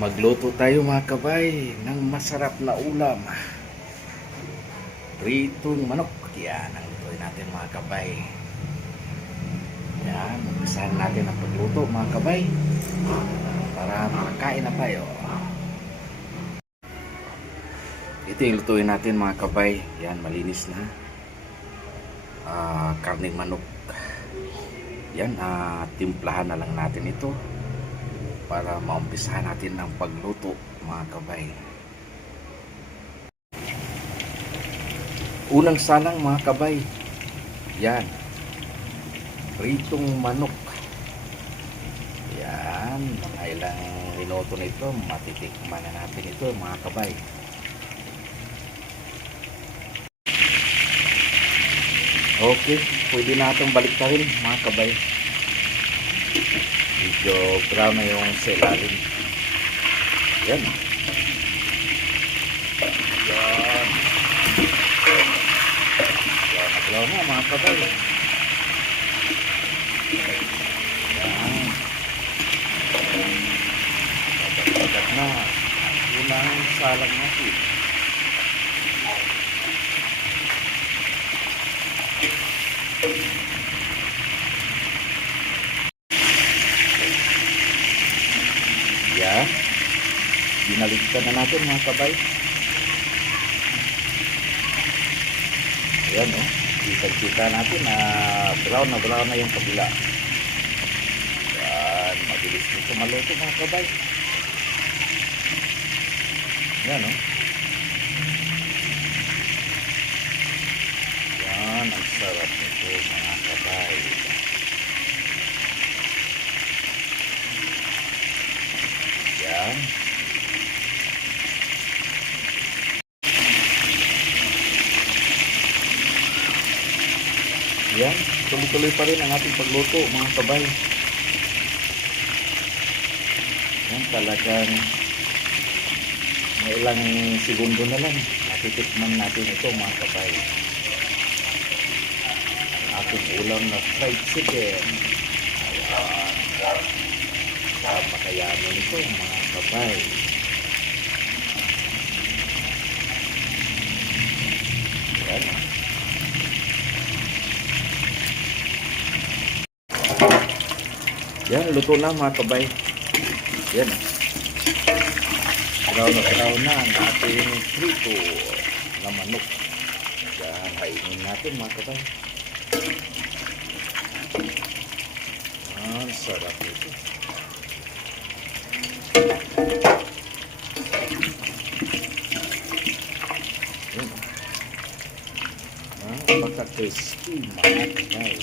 Magluto tayo mga kabay ng masarap na ulam. Pritong manok. Yan ang lutuin natin mga kabay. Yan, umpisahan natin ang pagluto mga kabay para makakain na tayo. Ito yung lutuin natin mga kabay. Yan, malinis na. Karning manok. Yan, timplahan na lang natin ito para maumpisahan natin ang pagluto mga kabay. Unang salang mga kabay, yan, pritong manok. Yan, mga ilang minuto na ito, matitikman na natin ito mga kabay. Okay, pwede natin baliktarin mga kabay. Medyo brown na yung sa ilalim. Yan. Yan. Brown na mga kabay. Yan. Bagat na. Unang salang natin. Yan. Binaligtad na natin mga kabay. Ayan o. Kita natin na brown na yung kabila. Yan. Mabilis nito maluto mga kabay. Yan o. Yan. Ang sarap nito mga kabay. Yan. Yan, tuloy-tuloy pa rin ang ating pagluto mga kabay. Yan, talagang may ilang segundo na lang natitikman natin ito mga kabay. Ang ating ulam na fried chicken. Ayan. Napakayaman ito mga kabay. Yan. Yan, luto na mga kabay. Yan. Brown na ang ating prito na manok. Yan, hainin natin mga kabay. Ang sarap nito. Yan. Napaka-tasty mga kabay.